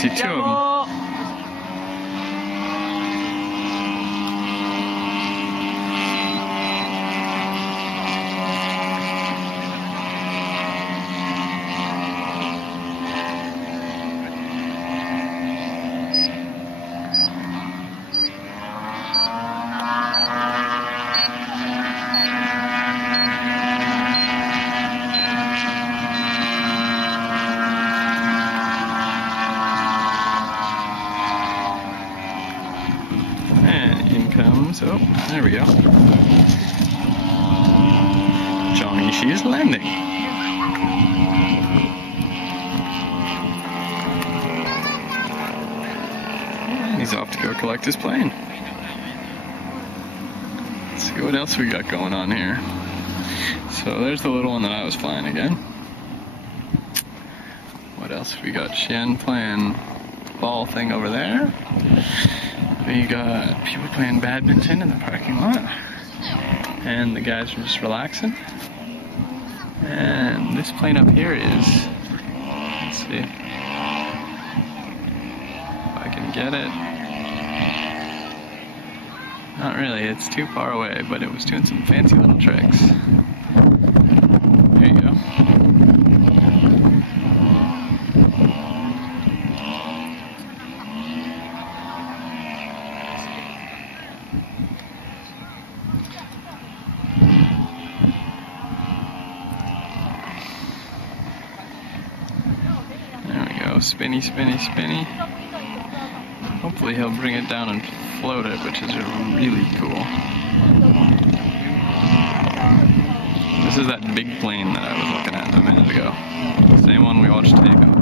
see two of them. So, there we go. John Ishii is landing. And he's off to go collect his plane. Let's see what else we got going on here. So there's the little one that I was flying again. What else we got? Shen playing ball thing over there. We got people playing badminton in the parking lot, and the guys are just relaxing. And this plane up here is, let's see if I can get it. Not really, it's too far away, but it was doing some fancy little tricks. There you go. Spinny, spinny, spinny. Hopefully he'll bring it down and float it, which is really cool. This is that big plane that I was looking at a minute ago. Same one we watched take off.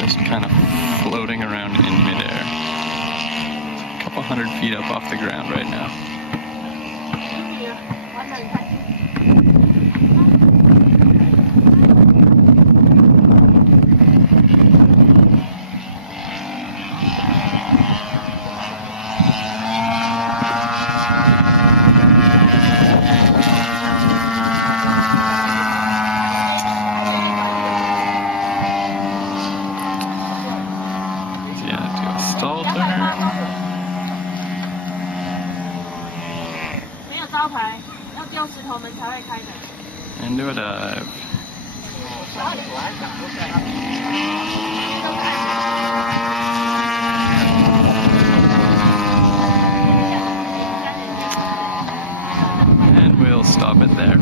Just kind of floating around in midair. A couple 100 feet up off the ground right now. Stall turn. Into a dive. And we'll stop it there.